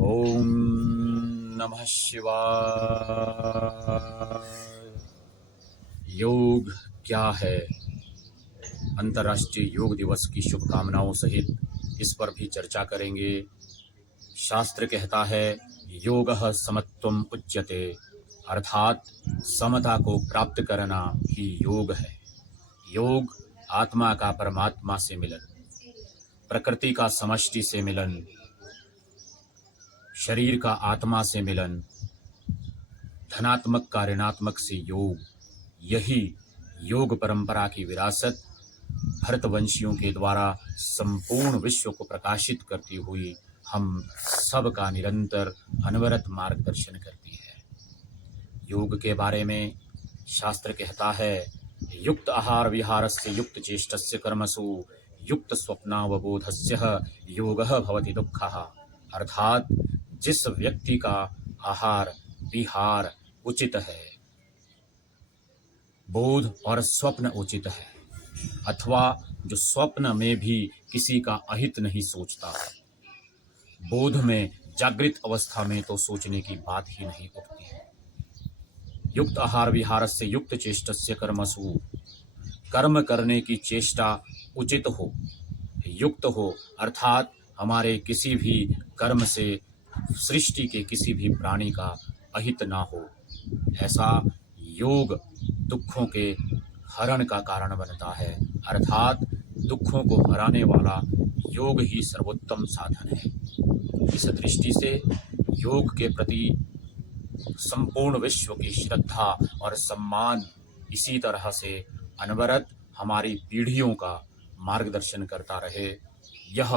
ओम नमः शिवाय। योग क्या है? अंतर्राष्ट्रीय योग दिवस की शुभकामनाओं सहित इस पर भी चर्चा करेंगे। शास्त्र कहता है योगः समत्वम उच्यते, अर्थात समता को प्राप्त करना ही योग है। योग आत्मा का परमात्मा से मिलन, प्रकृति का समष्टि से मिलन, शरीर का आत्मा से मिलन, धनात्मक का ऋणात्मक से योग, यही योग परंपरा की विरासत भरतवंशियों के द्वारा संपूर्ण विश्व को प्रकाशित करती हुई हम सब का निरंतर अनवरत मार्गदर्शन करती है। योग के बारे में शास्त्र कहता है युक्त आहार विहारस्य युक्त चेष्टस्य कर्मसु युक्त स्वप्नावबोधस्य योगः भवति दुःखः, अर्थात जिस व्यक्ति का आहार विहार उचित है, बोध और स्वप्न उचित है, अथवा जो स्वप्न में भी किसी का अहित नहीं सोचता है, बोध में जागृत अवस्था में तो सोचने की बात ही नहीं उठती है। युक्त आहार विहार से युक्त चेष्टस्य कर्मसु, कर्म करने की चेष्टा उचित हो, युक्त हो, अर्थात हमारे किसी भी कर्म से सृष्टि के किसी भी प्राणी का अहित ना हो। ऐसा योग दुखों के हरण का कारण बनता है, अर्थात दुखों को हराने वाला योग ही सर्वोत्तम साधन है। इस दृष्टि से योग के प्रति संपूर्ण विश्व की श्रद्धा और सम्मान इसी तरह से अनवरत हमारी पीढ़ियों का मार्गदर्शन करता रहे, यह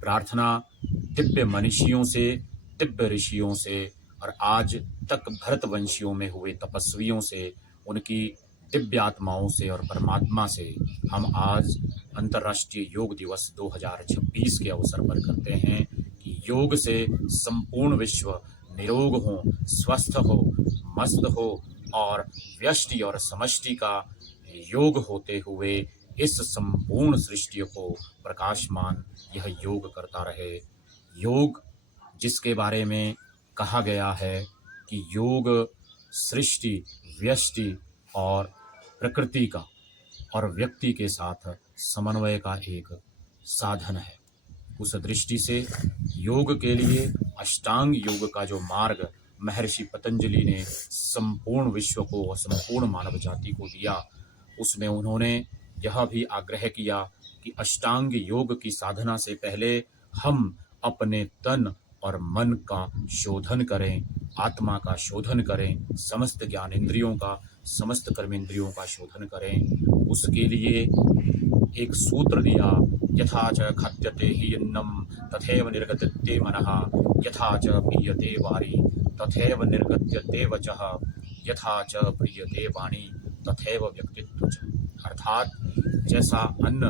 प्रार्थना दिव्य मनीषियों से, दिव्य ऋषियों से और आज तक भरतवंशियों में हुए तपस्वियों से, उनकी दिव्य आत्माओं से और परमात्मा से हम आज अंतर्राष्ट्रीय योग दिवस 2026 के अवसर पर करते हैं कि योग से संपूर्ण विश्व निरोग हो, स्वस्थ हो, मस्त हो और व्यष्टि और समष्टि का योग होते हुए इस संपूर्ण सृष्टि को प्रकाशमान यह योग करता रहे। योग जिसके बारे में कहा गया है कि योग सृष्टि, व्यष्टि और प्रकृति का और व्यक्ति के साथ समन्वय का एक साधन है, उस दृष्टि से योग के लिए अष्टांग योग का जो मार्ग महर्षि पतंजलि ने संपूर्ण विश्व को और संपूर्ण मानव जाति को दिया, उसमें उन्होंने यह भी आग्रह किया कि अष्टांग योग की साधना से पहले हम अपने तन और मन का शोधन करें, आत्मा का शोधन करें, समस्त ज्ञानेंद्रियों का, समस्त कर्मेंद्रियों का शोधन करें। उसके लिए एक सूत्र दिया, यथा च खाद्यते हि अन्नं तथैव निर्गत्यते मनः, यथा च पीयते वारि तथैव निर्गत्यते वचः, यथा च प्रीयते वाणी तथैव व्यक्तित्व च, अर्थात जैसा अन्न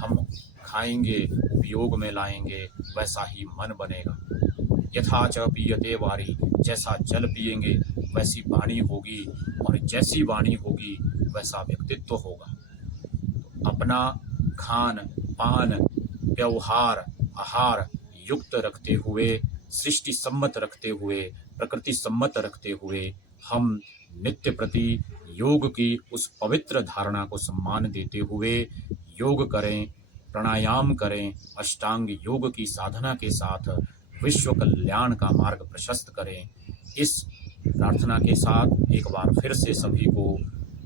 हम खाएंगे, उपयोग में लाएंगे, वैसा ही मन बनेगा। यथा च पीयते वारि, जैसा जल पिएंगे वैसी वाणी होगी, और जैसी वाणी होगी वैसा व्यक्तित्व होगा। अपना खान पान व्यवहार आहार युक्त रखते हुए, सृष्टि सम्मत रखते हुए, प्रकृति सम्मत रखते हुए हम नित्य प्रति योग की उस पवित्र धारणा को सम्मान देते हुए योग करें, प्राणायाम करें, अष्टांग योग की साधना के साथ विश्व कल्याण का मार्ग प्रशस्त करें। इस प्रार्थना के साथ एक बार फिर से सभी को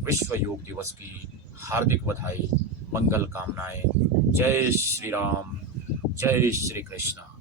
विश्व योग दिवस की हार्दिक बधाई, मंगल कामनाएं। जय श्री राम, जय श्री कृष्ण।